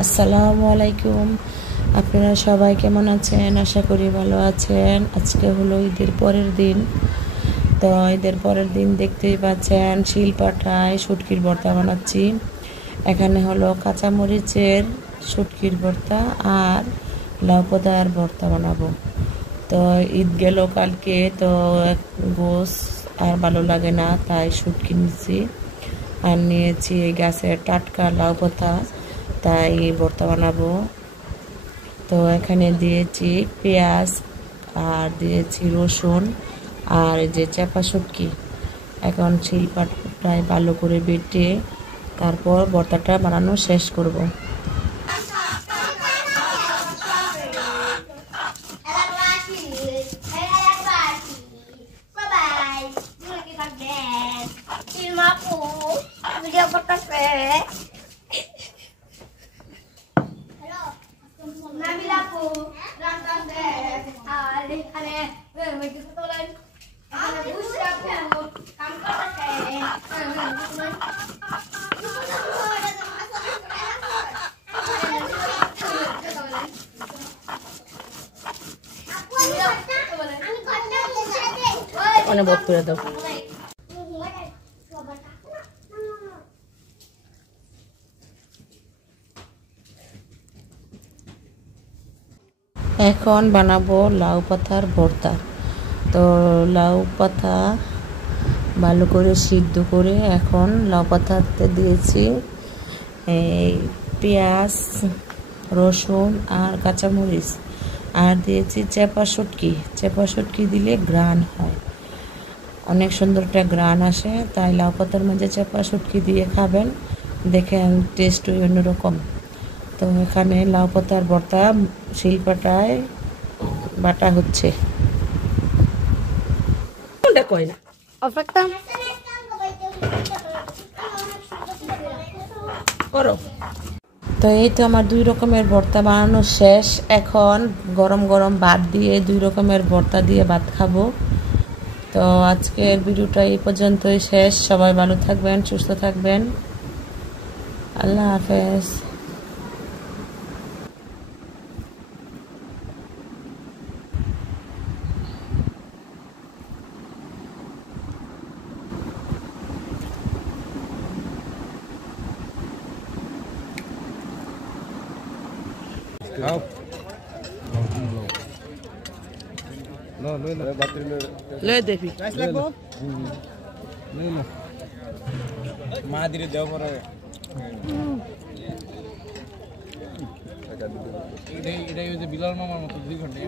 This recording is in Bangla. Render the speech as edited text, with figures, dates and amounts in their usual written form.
আসসালামু আলাইকুম। আপনারা সবাই কেমন আছেন? আশা করি ভালো আছেন। আজকে হলো ঈদের পরের দিন। তো ঈদের পরের দিন দেখতেই পাচ্ছেন শিলপাটায় শুটকির ভর্তা বানাচ্ছি। এখানে হলো কাঁচামরিচের শুটকির ভর্তা আর লাউ পাতার ভর্তা বানাবো। তো ঈদ গেল কালকে, তো গোস আর ভালো লাগে না, তাই শুটকি নিচ্ছি আর নিয়েছি এই গাছের টাটকা লাউ পাতা, তাই ভর্তা বানাবো। তো এখানে দিয়েছি পেঁয়াজ আর দিয়েছি রসুন আর যে চাপা শুটকি। এখন শিলপাটায় ভালো করে বেটে তারপর ভর্তাটা বানানো শেষ করব। অনেক বক করে দাও। এখন বানাবো লাউ পাতার ভর্তা। তো লাউ পাতা ভালো করে সিদ্ধ করে এখন লাউ পাতাতে দিয়েছি এই পেঁয়াজ, রসুন আর কাঁচামরিচ, আর দিয়েছি চেপা শুটকি দিলে ঘ্রাণ হয়, অনেক সুন্দর একটা ঘ্রাণ আসে। তাই লাউ পাতার মাঝে চেপা শুটকি দিয়ে খাবেন, দেখেন টেস্ট অন্যরকম। তো এখানে লাউ পাতার ভর্তা শিলপাটায় বাটা হচ্ছে। তো এই তো আমার 2 রকমের ভর্তা বানানো শেষ। এখন গরম গরম ভাত দিয়ে 2 রকমের ভর্তা দিয়ে ভাত খাবো। তো আজকের ভিডিওটা এই পর্যন্তই শেষ। সবাই ভালো থাকবেন, সুস্থ থাকবেন। আল্লাহ হাফেজ। মাদিরে দেও পরে এটাই বিলাল মামার মতো 2 ঘন্টা